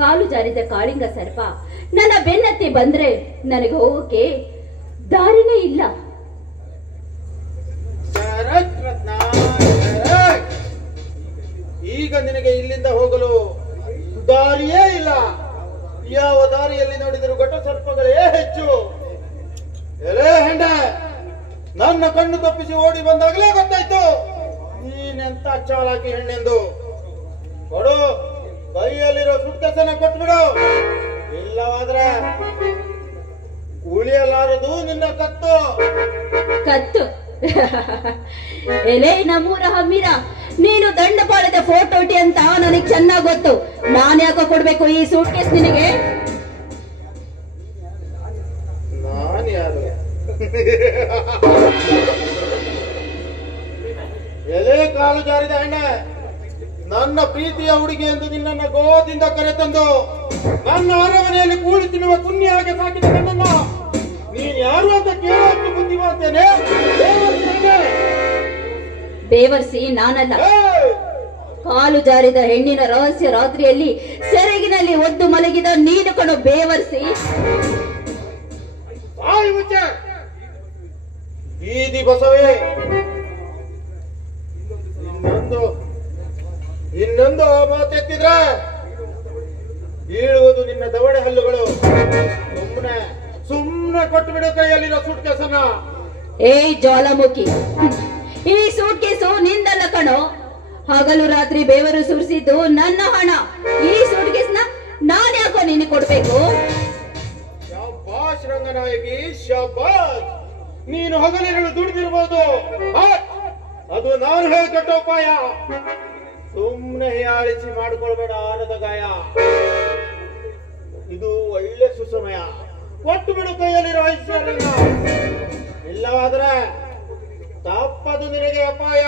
ಕಾಲು ಜಾರಿದ ಕಾಳಿಂಗ ಸರ್ಪ ನನ್ನ ಬೆನ್ನತ್ತಿ ಬಂದ್ರೆ ನನಗೆ ಹೋಗೋಕೆ ದಾರಿನೇ ಇಲ್ಲ. ಈಗ ನಿನಗೆ ಇಲ್ಲಿಂದ ಹೋಗಲು ದಾರಿಯೇ ಇಲ್ಲ. ಯಾವ ದಾರಿಯಲ್ಲಿ ನೋಡಿದರೂ ಘಟ ಸರ್ಪಗಳೇ ಹೆಚ್ಚು. ಎಲೆ ಹೆಂಡ, ನನ್ನ ಕಣ್ಣು ತಪ್ಪಿಸಿ ಓಡಿ ಬಂದಾಗಲೇ ಗೊತ್ತಾಯ್ತು ನೀನೆಂತ ಚಾಲಾಕಿ ಹೆಣ್ಣೆಂದು. ಕೊಡು, ಕೈಯಲ್ಲಿರೋ ಸುಟ್ಕಸನ ಕೊಟ್ಬಿಡು, ಇಲ್ಲವಾದ್ರೆ ಉಳಿಯಲಾರದು ನಿನ್ನ ಕತ್ತು. ಕತ್ತು? ಎಲೆ ನಮ್ಮೂರ ಹಮ್ಮಿರ, ನೀನು ದಂಡಪಾಳ್ಯದ ಫೋಟೋಟಿ ಅಂತ ನನಗೆ ಚೆನ್ನಾಗ್ ಗೊತ್ತು. ನಾನು ಯಾಕೆ ಕೊಡ್ಬೇಕು ಈ ಸೂಟ್ ಕೇಸ್ ನಿನಗೆ? ನಾನು ಯಾರು? ಎಲೆ ಕಾಲು ಜಾರಿದ ಹೆಣ್ಣೆ, ನನ್ನ ಪ್ರೀತಿಯ ಹುಡುಗಿ ಎಂದು ನಿನ್ನನ್ನ ಗೋದಿಂದ ಕರೆತಂದು ನನ್ನ ಅರಮನೆಯಲ್ಲಿ ಕೂಡಿ ತಿನ್ನುವ ಪುಣ್ಯಗೆ ಸಾಕಿದ ನನ್ನನ್ನ ನೀನ್ ಯಾರು ಅಂತ ಕೇಳೋಷ್ಟು ಬುದ್ಧಿ ಮಾಡ್ತೇನೆ. ಬೇವರ್ಸಿ ನಾನಲ್ಲ. ಕಾಲು ಜಾರಿದ ಹೆಣ್ಣಿನ ರಹಸ್ಯ ರಾತ್ರಿಯಲ್ಲಿ ಸೆರಗಿನಲ್ಲಿ ಒದ್ದು ಮಲಗಿದ ನೀನು ಕಣೋ ಬೇವರ್ಸಿ. ಬೀದಿ ಬಸವೇ, ಇನ್ನೊಂದು ಆ ಮಾತೆತ್ತಿದ್ರೆ ಬೀಳುವುದು ನಿನ್ನ ದವಡೆ ಹಲ್ಲುಗಳು. ಸುಮ್ಮನೆ ಕೊಟ್ಟು ಬಿಡು ಕೈಯಲ್ಲಿರೋ ಸೂಟ್ ಕೇಸನ್ನ. ಏಯ್ ಜ್ವಾಲಾಮುಖಿ, ಈ ಸೂಟ್ ಕೇಸು ನಿಂದಲ್ಲ ಕಣೋ. ಹಗಲು ರಾತ್ರಿ ಬೇವರು ಸುರಿಸಿದ್ದು ನನ್ನ ಹಣ. ಈ ಸೂಟ್ ಕೇಸ್ನ ನಾನ್ ಯಾಕೋ ನೀನು ಕೊಡ್ಬೇಕು? ಶಾಬಾಷ್ ರಂಗನಾಯಕಿ, ಶಾಬಾಷ್. ನೀನು ಹಗಲಿರಲು ದುಡಿದಿರ್ಬೋದು, ಅದು ನಾನು ಹೇಳ್ಕೊಟ್ಟ ಉಪಾಯ. ಸುಮ್ಮನೆ ಆಳಿಸಿ ಮಾಡಿಕೊಳ್ಬೇಡ ಆನದ ಗಾಯ. ಇದು ಒಳ್ಳೆ ಸುಸಮಯ. ಕೊಟ್ಟು ಬಿಡು ಕೈಯಲ್ಲಿರೋ ಐಶ್ವರ್ಯನ, ಇಲ್ಲವಾದ್ರೆ ತಪ್ಪದು ನಿನಗೆ ಅಪಾಯ.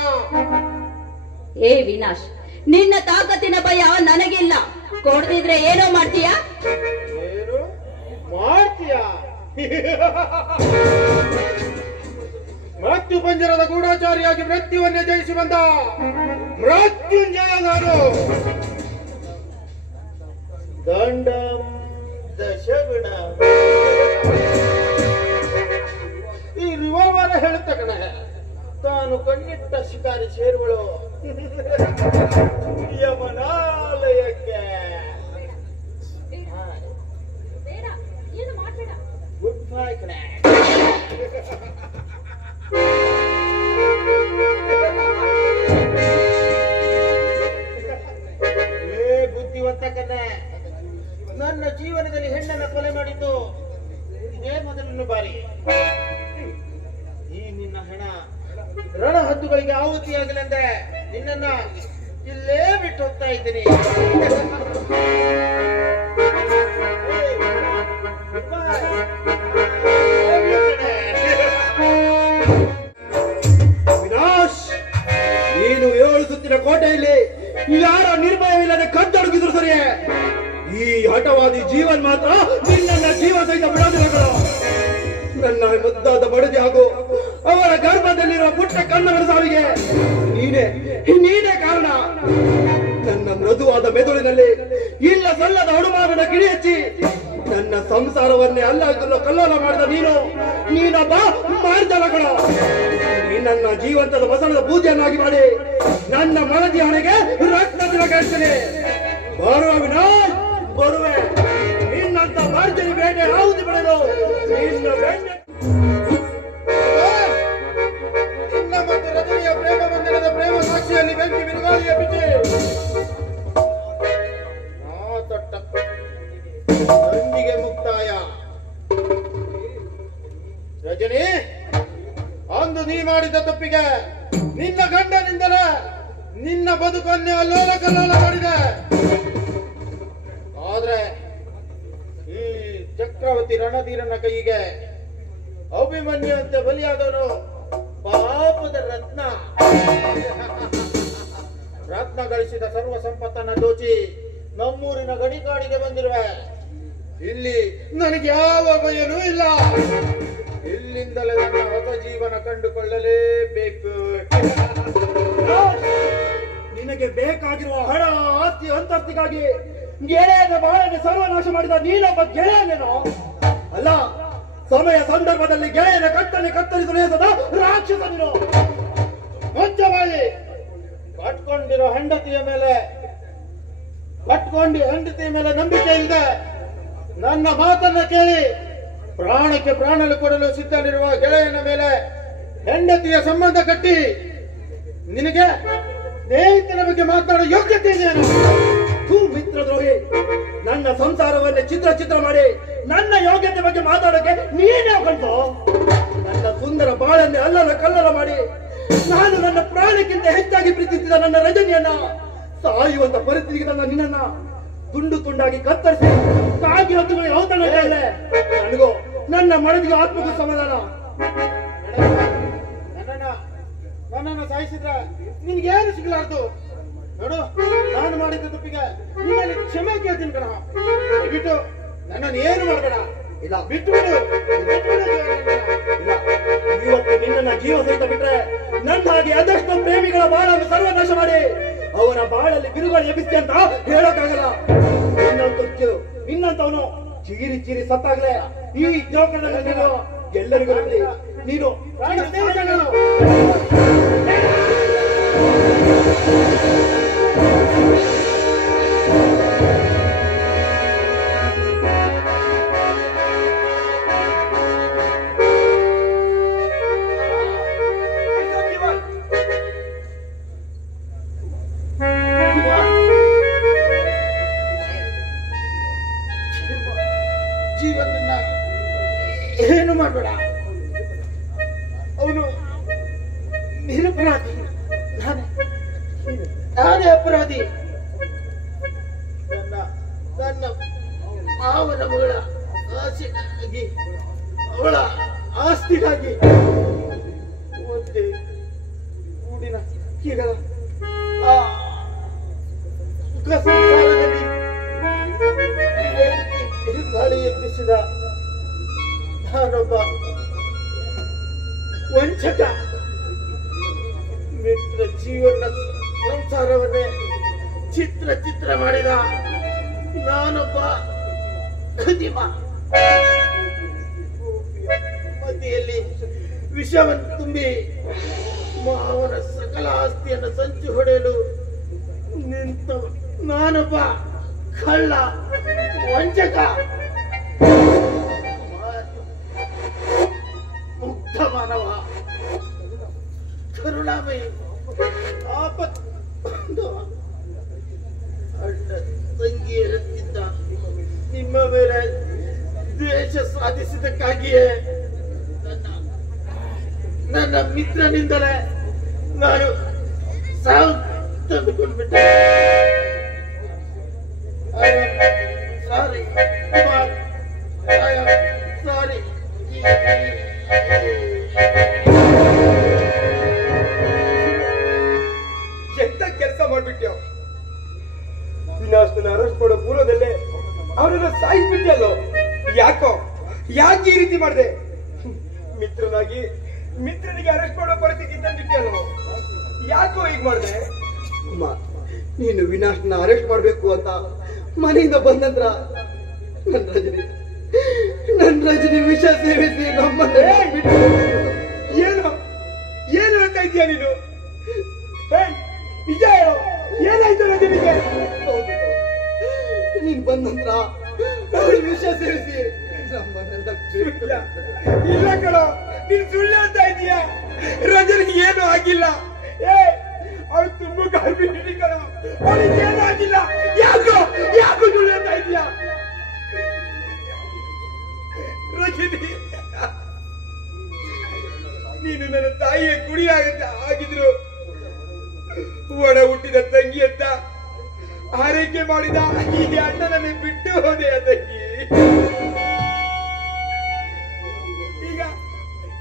ಏ ವಿನಾಶ್, ನಿನ್ನ ತಾಕತ್ತಿನ ಭಯ ನನಗಿಲ್ಲ. ಕೊಡದಿದ್ರೆ ಏನೋ ಮಾಡ್ತೀಯಾ? ಏನು ಮಾಡ್ತೀಯಾ? ಮೃತ್ಯು ಪಂಜರದ ಗೂಢಾಚಾರಿಯಾಗಿ ಮೃತ್ಯುವನ್ನೇ ಜಯಿಸಿ ಬಂದ ಮೃತ್ಯುಂಜಯ ನಾನು. ದಂಡಂ ದಶಗುಣ. ಈ ರಿವಾಲ್ವರ್ ಹೇಳುತ್ತ ಕಣ, ತಾನು ಕಣ್ಣಿಟ್ಟ ಶಿಕಾರಿ ಸೇರುವಳು ಯಮನಾಲಯಕ್ಕೆ. ಗುಡ್ ಬೈ ಕಣ. ಬುದ್ಧಿವಂತ ಕನ್ನೆ, ನನ್ನ ಜೀವನದಲ್ಲಿ ಹೆಣ್ಣನ್ನ ಕೊಲೆ ಮಾಡಿದ್ದು ಇದೇ ಮೊದಲನೇ ಬಾರಿ. ಈ ನಿನ್ನ ಹೆಣ ರಣಹದ್ದುಗಳಿಗೆ ಆಹುತಿಯಾಗಲೆಂದೆ ನಿನ್ನನ್ನ ಇಲ್ಲೇ ಬಿಟ್ಟು ಹೋಗ್ತಾ ಇದ್ದೀನಿ. ವಿನಾಶ್, ನೀನು 7 ಸುತ್ತಿನ ಕೋಟೆಯಲ್ಲಿ ಯಾರ ನಿರ್ಭಯವಿಲ್ಲದೆ ಕದ್ದೊಡಗಿದ್ರು ಸರಿಯೇ, ಈ ಹಠವಾದಿ ಜೀವನ್ ಮಾತ್ರ ನಿನ್ನ ಜೀವ ಸಹಿತ ಬಿಡೋದಿಲ್ಲಗಳು. ನನ್ನ ಮುದ್ದಾದ ಬಡದಿ ಹಾಗೂ ಅವರ ಗರ್ಭದಲ್ಲಿರುವ ಪುಟ್ಟ ಕನ್ನಡ ಸಾವಿಗೆ ನೀನೇ ಕಾರಣ. ನನ್ನ ಮೃದುವಾದ ಮೆದುಳಿನಲ್ಲಿ ಇಲ್ಲ ಸಲ್ಲದ ಹಡುಮಾನದ ಕಿಡಿ ಹಚ್ಚಿ ನನ್ನ ಸಂಸಾರವನ್ನೇ ಕಲ್ಲೋಲ ಮಾಡಿದ ನೀನೊಬ್ಬ ಮಾಡಿದಲಗಳು. ನನ್ನ ಜೀವಂತದ ಬಸವದ ಪೂಜೆಯನ್ನಾಗಿ ಮಾಡಿ ನನ್ನ ಮನದಿ ಹಣೆಗೆ ರಕ್ತ ತಿಲಕಿಸ್ತೇನೆ. ಬರುವ ವಿನಾಶ್, ಬರುವೆ. ನಿನ್ನಂತ ಭರ್ಜರಿ ಬೇಟೆ ಆಹುತಿ ಬಿಡಲು ನಿನ್ನ ಬೆಣ್ಣೆ ನಿನ್ನ ಮತ್ತು ರಜನಿಯ ಪ್ರೇಮ ಬಂಧನದ ಪ್ರೇಮ ಸಾಕ್ಷಿಯಲ್ಲಿ ಬೆಂಕಿ ಬಿರುಗಾಳಿಯ ಬಿಚ್ಚಿ ತೊಟ್ಟ ದಂಡಿಗೆ ಮುಕ್ತಾಯ. ರಜನಿ, ಅಂದು ನೀ ಮಾಡಿದ ತಪ್ಪಿಗೆ ನಿನ್ನ ಗಂಡನಿಂದಲೇ ನಿನ್ನ ಬದುಕನ್ನೇ ಅಲ್ಲೋಲ ಕಲ್ಲೋಲ ಮಾಡಿದೆ. ಆದ್ರೆ ಈ ಚಕ್ರವರ್ತಿ ರಣಧೀರನ ಕೈಗೆ ಅಭಿಮನ್ಯುವಂತೆ ಬಲಿಯಾದವನು ಪಾಪದ ರತ್ನ. ರತ್ನ ಗಳಿಸಿದ ಸರ್ವ ಸಂಪತ್ತನ್ನ ದೋಚಿ ನಮ್ಮೂರಿನ ಗಡಿಕಾಡಿಗೆ ಬಂದಿರುವೆ. ಇಲ್ಲಿ ನನಗೆ ಯಾವ ಭಯನೂ ಇಲ್ಲ. ಇಲ್ಲಿಂದಲೇ ನನ್ನ ಹೊಸ ಜೀವನ ಕಂಡುಕೊಳ್ಳಲೇಬೇಕು. ನಿನಗೆ ಬೇಕಾಗಿರುವ ಹಣ, ಆಸ್ತಿ, ಅಂತಸ್ತಿಗಾಗಿ ಗೆಳೆಯನ ಬಾಳನ್ನು ಸರ್ವನಾಶ ಮಾಡಿದ ನೀನೊಬ್ಬ ಗೆಳೆಯನೇನೋ ಅಲ್ಲ. ಸಮಯ ಸಂದರ್ಭದಲ್ಲಿ ಗೆಳೆಯನ ಕತ್ತನೆ ಕತ್ತರಿಸಲು ಹೆಸದ ರಾಕ್ಷಸ ನೀನು. ಮುಚ್ಚಬಾಯಿ. ಕಟ್ಕೊಂಡಿರೋ ಹೆಂಡತಿಯ ಮೇಲೆ ನಂಬಿಕೆ ಇದೆ. ನನ್ನ ಮಾತನ್ನ ಕೇಳಿ ಪ್ರಾಣಕ್ಕೆ ಪ್ರಾಣಲು ಕೊಡಲು ಸಿದ್ಧನಿರುವ ಗೆಳೆಯನ ಮೇಲೆ ಹೆಂಡತಿಯ ಸಂಬಂಧ ಕಟ್ಟಿ ನಿನಗೆ ಸ್ನೇಹಿತನ ಬಗ್ಗೆ ಮಾತಾಡೋ ಯೋಗ್ಯತೆ ಇದೆಯೇನು? ಮಿತ್ರದ್ರೋಹಿ, ನನ್ನ ಸಂಸಾರವನ್ನೇ ಚಿತ್ರ ಮಾಡಿ ನನ್ನ ಯೋಗ್ಯತೆ ಬಗ್ಗೆ ಮಾತಾಡೋಕೆ ನೀನೇ ಬಂತು. ನನ್ನ ಸುಂದರ ಬಾಳನ್ನೇ ಅಲ್ಲಲ ಕಲ್ಲಲ ಮಾಡಿ ನಾನು ನನ್ನ ಪ್ರಾಣಕ್ಕಿಂತ ಹೆಚ್ಚಾಗಿ ಪ್ರೀತಿಸಿದ ನನ್ನ ರಜನಿಯನ್ನ ಸಾಯುವಂತ ಪರಿಸ್ಥಿತಿಗೆ ನನ್ನ ನಿನ್ನನ್ನ ತುಂಡು ತುಂಡಾಗಿ ಕತ್ತರಿಸಿ ಕಾಗಿ ಹೊತ್ತುಗಳಿಗೆ ಔತಣ ನನಗೂ ನನ್ನ ಮನದಿಗೆ ಆತ್ಮಗೂ ಸಮಾಧಾನ. ನನ್ನನ್ನು ಸಾಯಿಸಿದ್ರ ನಿನ್ಗೇನು ಸಿಗ್ಲಾರ್ದು. ನೋಡು, ನಾನು ಮಾಡಿದ ತಪ್ಪಿಗೆ ನಿನ್ನಲ್ಲಿ ಕ್ಷಮೆ ಕೇಳ್ತೀನಿ ಕಣ. ಬಿಟ್ಟು ನನ್ನನ್ನು ಏನು ಮಾಡಬೇಡ. ಇಲ್ಲ, ಬಿಟ್ಟು ಬಿಡು. ಇಲ್ಲ, ಇವತ್ತು ನಿನ್ನ ಜೀವ ಸಹಿತ ಬಿಟ್ರೆ ನನ್ನ ಹಾಗೆ ಅದೆಷ್ಟೋ ಪ್ರೇಮಿಗಳ ಬಾಳನ್ನು ಸರ್ವನಾಶ ಮಾಡಿ ಅವರ ಬಾಳಲ್ಲಿ ಬಿರುಗಾಳಿ ಎಬ್ಬಿಸಿ ಅಂತ ಹೇಳಕ್ಕಾಗಲ್ಲ. ನಿನ್ನಂತವನು ಚೀರಿ ಸತ್ತಾಗ್ಲೇ ಈ ಜೋಕದಲ್ಲಿ ನೀನು ಎಲ್ಲರಿಗೂ ನೀನು ಜೀವನನ್ನ ಏನು ಮಾಡಬೇಡ. ಅವನು ನಿರಪರಾಧಿ, ನಾನೇ ಅಪರಾಧಿ. ನನ್ನ ಮಾವನ ಮಗಳ ಆಸೆಗಾಗಿ, ಅವಳ ಆಸ್ತಿಗಾಗಿ ಒಂದೇ ಊಡಿನ ಹಕ್ಕಿಗಳ ಆ ಸುಖ ಸಂಸಾರದಲ್ಲಿ ಗಾಳಿ ಎಬ್ಬಿಸಿದ ನಾನೊಬ್ಬ ವಂಚಕ. ಮಿತ್ರ ಜೀವನ ಸಂಸಾರವನ್ನೇ ಚಿತ್ರ ಮಾಡಿದ ನಾನೊಬ್ಬ ಖದೀಮ. ಮಧ್ಯೆಯಲ್ಲಿ ವಿಷವನ್ನು ತುಂಬಿ ಮಾವನ ಸಕಲ ಆಸ್ತಿಯನ್ನು ಸಂಚು ಹೊಡೆಯಲು ನಿಂತ ನಾನೊಬ್ಬ ಕಳ್ಳ ವಂಚಕ. ಮುಗ್ಧ ಮಾನವ, ಕರುಣಾಮಯಿ, ಆಪತ್ ಅಣ್ಣ ತಂಗಿಯರುತ್ತಿದ್ದ ನಿಮ್ಮ ಮೇಲೆ ದ್ವೇಷ ಸಾಧಿಸಿದ್ದಕ್ಕಾಗಿಯೇ ನನ್ನ ಮಿತ್ರನಿಂದಲೇ ನಾನು ಸಾವು ತಂದುಕೊಂಡ್ಬಿಟ್ಟೆ. ಸಾರಿ ಕುಮಾರ್, ಸಾರಿ. ಎಂತ ಕೆಲಸ ಮಾಡ್ಬಿಟ್ಯೋ? ವಿನಾಶನ ಅರೆಸ್ಟ್ ಮಾಡೋ ಪೂರ್ವದಲ್ಲೇ ಅವನನ್ನ ಸಾಯಿಸ್ಬಿಟ್ಯಲ್ಲೋ. ಯಾಕೆ ಈ ರೀತಿ ಮಾಡಿದೆ? ಮಿತ್ರನಿಗೆ ಅರೆಸ್ಟ್ ಮಾಡೋ ಪರಿಸ್ಥಿತಿ ತಂದಿಟ್ಯಲ್ಲೋ. ಯಾಕೋ ಹೀಗ್ ಮಾಡಿದೆ? ನೀನು ವಿನಾಶನ ಅರೆಸ್ಟ್ ಮಾಡ್ಬೇಕು ಅಂತ ಮನೆಯಿಂದ ಬಂದ ನಂತರ ನನ್ನ ರಜನಿ ವಿಷ ಸೇವಿಸಿ ನಮ್ಮನ್ನೇ ಬಿಟ್ಟು ಏನು ಹೇಳ್ತಾ ಇದೀಯ ನೀನು? ನಿಜ ಹೇಳು, ಏನಾಯ್ತು ರಜನಿಗೆ? ನೀನ್ ಬಂದ ನಂತರ ವಿಷ ಸೇವಿಸಿ ನಮ್ಮನ್ನೆಲ್ಲ ಇಲ್ಲ ಕಣೋ, ನೀನ್ ಸುಳ್ಳು ಹೇಳ್ತಾ ಇದೀಯ. ರಜನಿಗೆ ಏನು ಆಗಿಲ್ಲ. ಅವಳು ತುಂಬಾ ಗರ್ಭಿಣಿ ಕಣೋ, ಅವಳಿಗೆ ಏನು ಆಗಿಲ್ಲ. ಯಾಕೋ ಸುಳ್ಳು ಹೇಳ್ತಾ ಇದೀಯ ರಜನಿ? ನೀನು ನನ್ನ ತಾಯಿಯ ಆಗಿದ್ರು ಒಡ ಹುಟ್ಟಿದ ತಂಗಿ ಅಂತ ಆರೈಕೆ ಮಾಡಿದ ಈ ಅಣ್ಣನನ್ನೇ ಬಿಟ್ಟು ಹೋದೆ ತಂಗಿ.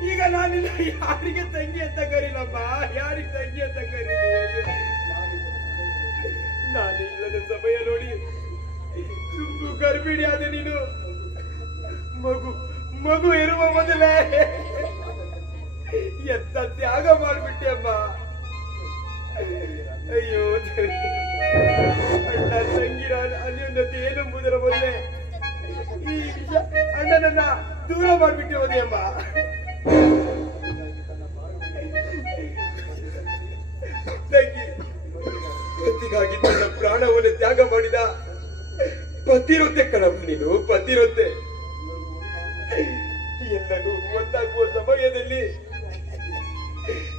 ಈಗ ನಾನಿಲ್ಲ ಯಾರಿಗೆ ತಂಗಿ ಅಂತ ಕರೀಲಮ್ಮ, ಯಾರಿಗೆ ತಂಗಿ ಅಂತ ಕರೀಲಿ? ನಾನಿಲ್ಲದ ಸಮಯ ನೋಡಿ ತುಂಬು ಗರ್ಭಿಣಿ ಆದ ನೀನು. ಮಗು ಇರುವ ಮೊದಲೇ ಎಂತ ತ್ಯಾಗ ಮಾಡ್ಬಿಟ್ಟೆ ಅಮ್ಮ. ಅಯ್ಯೋ ಅಣ್ಣ ತಂಗಿರ ಅನ್ಯೋನ್ಯತೆ ಏನೆಂಬುದರ ಮೊದಲೇ ಈ ಅಣ್ಣನನ್ನ ದೂರ ಮಾಡಿಬಿಟ್ಟು ಹೋದೆ ಅಮ್ಮ. ತಂಗಿ, ಪತಿಗಾಗಿ ತನ್ನ ಪ್ರಾಣವನ್ನು ತ್ಯಾಗ ಮಾಡಿದ ಪತಿರೊತ್ತೆ ಕಣಪ್ಪ ನೀನು, ಪತಿರೊತ್ತೆ. ಎಲ್ಲರೂ ಗೊತ್ತಾಗುವ ಸಮಯದಲ್ಲಿ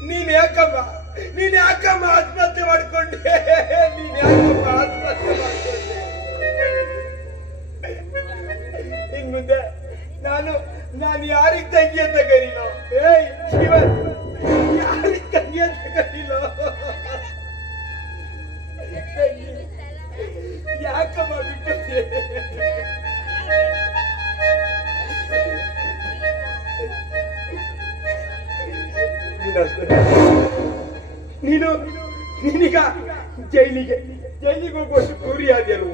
ನೀನ್ ಯಾಕಮ್ಮ ಆತ್ಮಹತ್ಯೆ ಮಾಡ್ಕೊಂಡೆ? ನೀನ್ ಯಾಕಮ್ಮ ಆತ್ಮಹತ್ಯೆ ಮಾಡ್ಕೊಂಡೆ? ಇನ್ ಮುಂದೆ ನಾನು ಯಾರಿಗ್ ತಂಗಿ ಅಂತ ಕರೀಲೋ? ಏಯ್ ಜೀವನ್, ಯಾರಿಗ್ ತಂಗಿ ಅಂತ ಕರೀಲೋ? ಯಾಕಮ್ಮ ಬಿಟ್ಟೆ? ನೀನೀಗ ಜೈಲಿಗೆ ಹೋಗುವಷ್ಟು ಕ್ರೂರಿಯಾದ್ಯರು.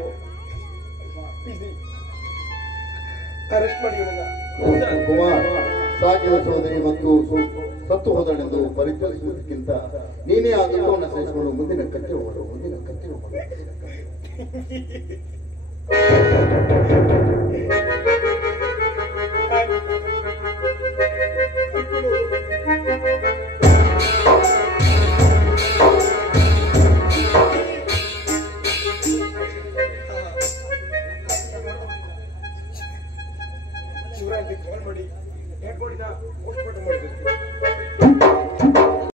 ಅರೆಸ್ಟ್ ಮಾಡಿ ಕುಮಾರ್, ಸಾಕಿದ ಸೋದರಿ ಮತ್ತು ಸತ್ತು ಹೋದಳೆಂದು ಪರಿಚಯಿಸುವುದಕ್ಕಿಂತ ನೀನೇ ಆ ದುಃಖವನ್ನು ಸಹಿಸಿಕೊಂಡು ಮುಂದಿನ ಕತ್ತೆ ಹೋಗಲು.